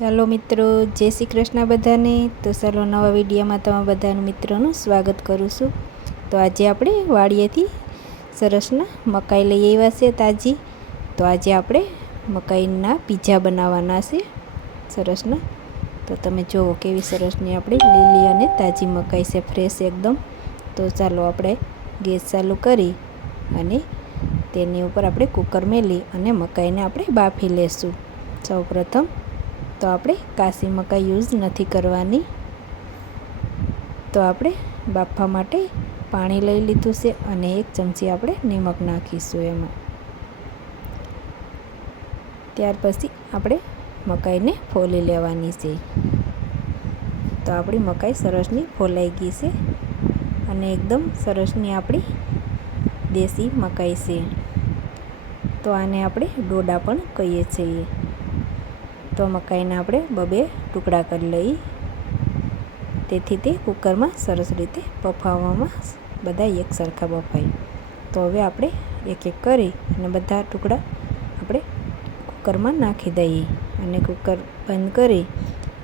ચાલો મિત્રો, જય શ્રી કૃષ્ણ બધાને। તો ચાલો નવા વિડીયોમાં તમારા બધાનું મિત્રોનું સ્વાગત કરું છું। તો આજે આપણે વાડીએથી સરસના મકાઈ લઈ આવ્યા છે તાજી। તો આજે આપણે મકાઈના પીઝા બનાવવાના છે સરસના। તો તમે જુઓ કેવી સરસની આપણે લીલી અને તાજી મકાઈ છે, ફ્રેશ એકદમ। તો ચાલો આપણે ગેસ ચાલુ કરી અને તેની ઉપર આપણે કુકર મેલી અને મકાઈને આપણે બાફી લેશું। સૌપ્રથમ તો આપણે કાચી મકાઈ યુઝ નથી કરવાની। તો આપણે બાફવા માટે પાણી લઈ લીધું છે અને 1 ચમચી આપણે નિમક નાખીશું એમાં। ત્યાર પછી આપણે મકાઈને ફોલી લેવાની છે। તો આપણી મકાઈ સરસની ફોલાઈ ગઈ છે અને એકદમ સરસની આપણી દેશી મકાઈ છે। તો આને આપણે ડોડા પણ કહીએ છીએ। તો મકાઈના આપણે 2 ટુકડા કરી લઈ, તેથી તે કુકરમાં સરસ રીતે બફાવવામાં બધા એક સરખા બફાય। તો હવે આપણે એક એક કરી અને બધા ટુકડા આપણે કુકરમાં નાખી દઈએ અને કુકર બંધ કરી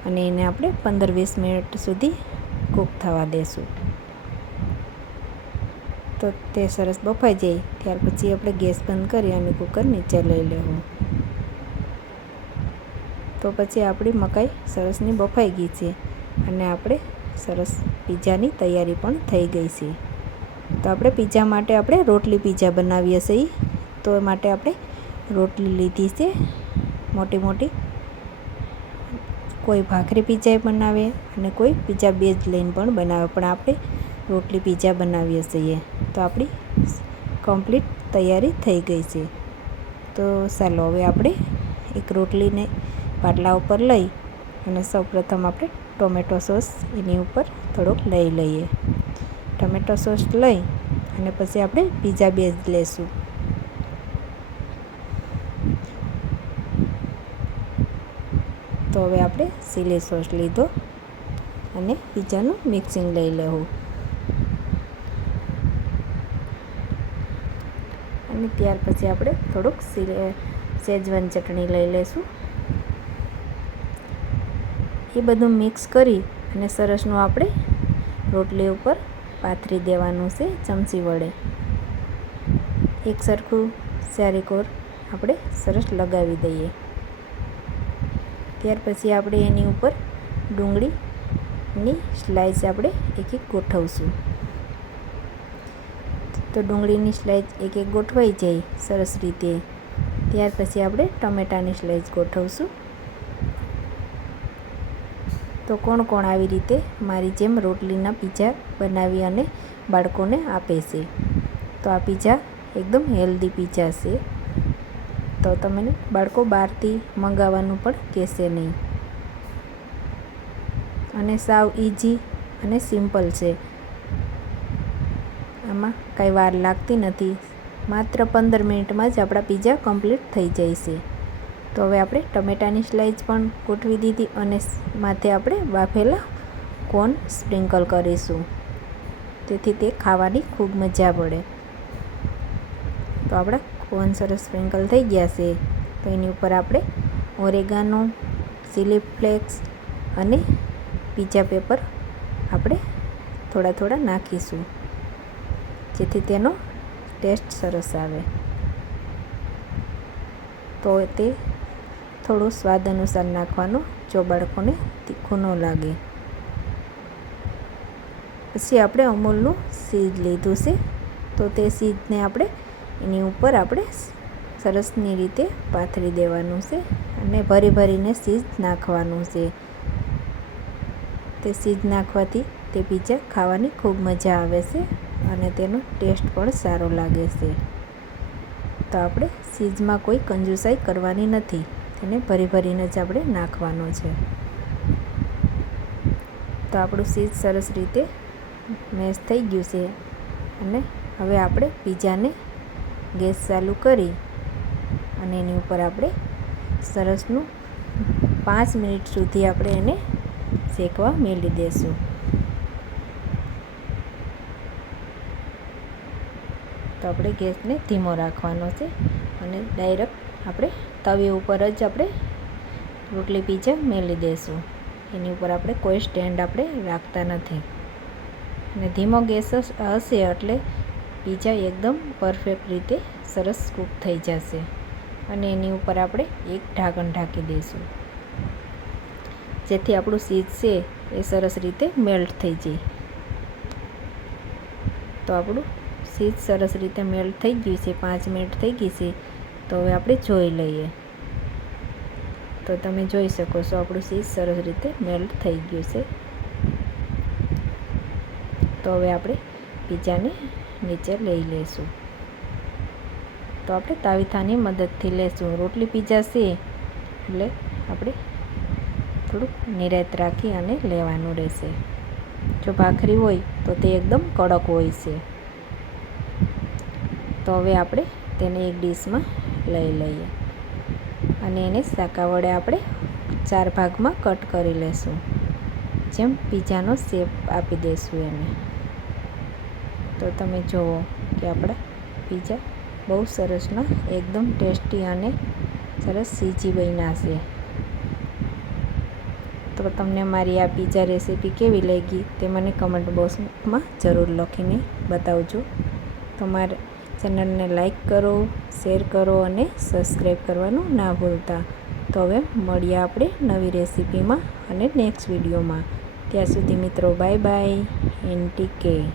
અને એને આપણે 15-20 મિનિટ સુધી કૂક થવા દેશું। તો તે સરસ બફાઈ જાય ત્યાર પછી આપણે ગેસ બંધ કરી અને કુકર નીચે લઈ લેવું। તો પછી આપણી મકાઈ સરસની બફાઈ ગઈ છે અને આપણે સરસ પીઝાની તૈયારી પણ થઈ ગઈ છે। તો આપણે પીઝા માટે આપણે રોટલી પીઝા બનાવીએ છીએ। તો એ માટે આપણે રોટલી લીધી છે મોટી મોટી। કોઈ ભાખરી પીઝા બનાવે અને કોઈ પીઝા બેઝ લઈને પણ બનાવે, પણ આપણે રોટલી પીઝા બનાવીએ છીએ। તો આપણી કમ્પ્લીટ તૈયારી થઈ ગઈ છે। તો ચાલો હવે આપણે એક રોટલીને પાટલા ઉપર લઈ અને સૌપ્રથમ આપણે ટોમેટો સોસ એની ઉપર થોડોક લઈ લઈએ। ટમેટો સોસ લઈ અને પછી આપણે પીઝા બેઝ લેશું। તો હવે આપણે ચીલી સોસ લીધો અને પીઝાનું મિક્સિંગ લઈ લેવું અને ત્યાર પછી આપણે થોડુંક શેઝવાન ચટણી લઈ લઈશું। એ બધું મિક્સ કરી અને સરસનું આપણે રોટલી ઉપર પાથરી દેવાનું છે ચમચી વડે। એક સરખું ચારેકોર આપણે સરસ લગાવી દઈએ। ત્યાર પછી આપણે એની ઉપર ડુંગળીની સ્લાઈસ આપણે એક એક ગોઠવશું। તો ડુંગળીની સ્લાઈસ એક એક ગોઠવાઈ જાય સરસ રીતે ત્યાર પછી આપણે ટમેટાની સ્લાઈસ ગોઠવશું। તો કોણ કોણ આવી રીતે મારી જેમ રોટલીના પીઝા બનાવી અને બાળકોને આપે છે? તો આ પીઝા એકદમ હેલ્ધી પીઝા છે। તો તમને બાળકો બહારથી મંગાવવાનું પણ કહેશે નહીં અને સાવ ઇઝી અને સિમ્પલ છે। આમાં કાંઈ વાર લાગતી નથી, માત્ર 15 મિનિટમાં જ આપણા પીઝા કમ્પ્લીટ થઈ જાય છે। તો હવે આપણે ટમેટાની સ્લાઈસ પણ ગોઠવી દીધી અને માથે આપણે બાફેલા કોર્ન સ્પ્રિંકલ કરીશું, તેથી તે ખાવાની ખૂબ મજા પડે। તો આપણા કોર્ન સરસ સ્પ્રિંકલ થઈ ગયા છે। તો એની ઉપર આપણે ઓરેગાનો, ચીલી ફ્લેક્સ અને પીઝા પેપર આપણે થોડા થોડા નાખીશું, જેથી તેનો ટેસ્ટ સરસ આવે। તો તે થોડું સ્વાદ અનુસાર નાખવાનું, જો બાળકોને તીખું ન લાગે। પછી આપણે અમૂલનું ચીઝ લીધું છે। તો તે ચીઝને આપણે એની ઉપર આપણે સરસની રીતે પાથરી દેવાનું છે અને ભરી ભરીને ચીઝ નાખવાનું છે। તે ચીઝ નાખવાથી તે પીઝા ખાવાની ખૂબ મજા આવે છે અને તેનો ટેસ્ટ પણ સારો લાગે છે। તો આપણે ચીઝમાં કોઈ કંજુસાઈ કરવાની નથી, તેને ભરી ભરીને જ આપણે નાખવાનો છે। તો આપણું ચીઝ સરસ રીતે મેશ થઈ ગયું છે અને હવે આપણે પીઝાને ગેસ ચાલુ કરી અને એની ઉપર આપણે સરસનું 5 મિનિટ સુધી આપણે એને શેકવા મેલી દઈશું। તો આપણે ગેસને ધીમો રાખવાનો છે અને ડાયરેક્ટ આપણે તવી ઉપર જ આપણે રોટલી પીઝા મેળી દઈશું. એની ઉપર આપણે કોઈ સ્ટેન્ડ આપણે રાખતા નથી. અને ધીમો ગેસ હશે એટલે પીઝા એકદમ પરફેક્ટ રીતે સરસ કૂક થઈ જશે. અને એની ઉપર આપણે એક ઢાંકણ ઢાંકી દઈશું, જેથી આપણું ચીઝ છે એ સરસ રીતે મેલ્ટ થઈ જાય. તો આપણું ચીઝ સરસ રીતે મેલ્ટ થઈ ગયું છે, 5 મિનિટ થઈ ગઈ છે. તો હવે આપણે જોઈ લઈએ. તો તમે જોઈ શકો છો આપણું ચીઝ સરસ રીતે મેલ્ટ થઈ ગયું છે. તો હવે આપણે પીઝાને નીચે લઈ લઈશું. તો આપણે તાવીથાની મદદથી લઈશું. રોટલી પીઝા છે એટલે આપણે થોડુંક નિરાંત રાખી અને લેવાનું રહેશે. જો ભાખરી હોય તો તે એકદમ કડક હોય છે. તો હવે આપણે તેને એક ડીશમાં લઈ લઈએ અને એને શાકા વડે આપણે 4 ભાગમાં કટ કરી લઈશું. જેમ પીઝાનો શેપ આપી દઈશું એને. તો તમે જુઓ કે આપણા પીઝા બહુ સરસના એકદમ ટેસ્ટી અને સરસ સીજી બન્યા છે. તો તમને મારી આ પીઝા રેસીપી કેવી લાગી તે મને કમેન્ટ બોક્સમાં જરૂર લખીને બતાવજો. તમારા ચેનલને લાઈક કરો, શેર કરો અને સબસ્ક્રાઈબ કરવાનું ના ભૂલતા. તો હવે મળીએ આપણે નવી રેસીપીમાં અને નેક્સ્ટ વિડીયોમાં. ત્યાં સુધી મિત્રો bye bye and take care.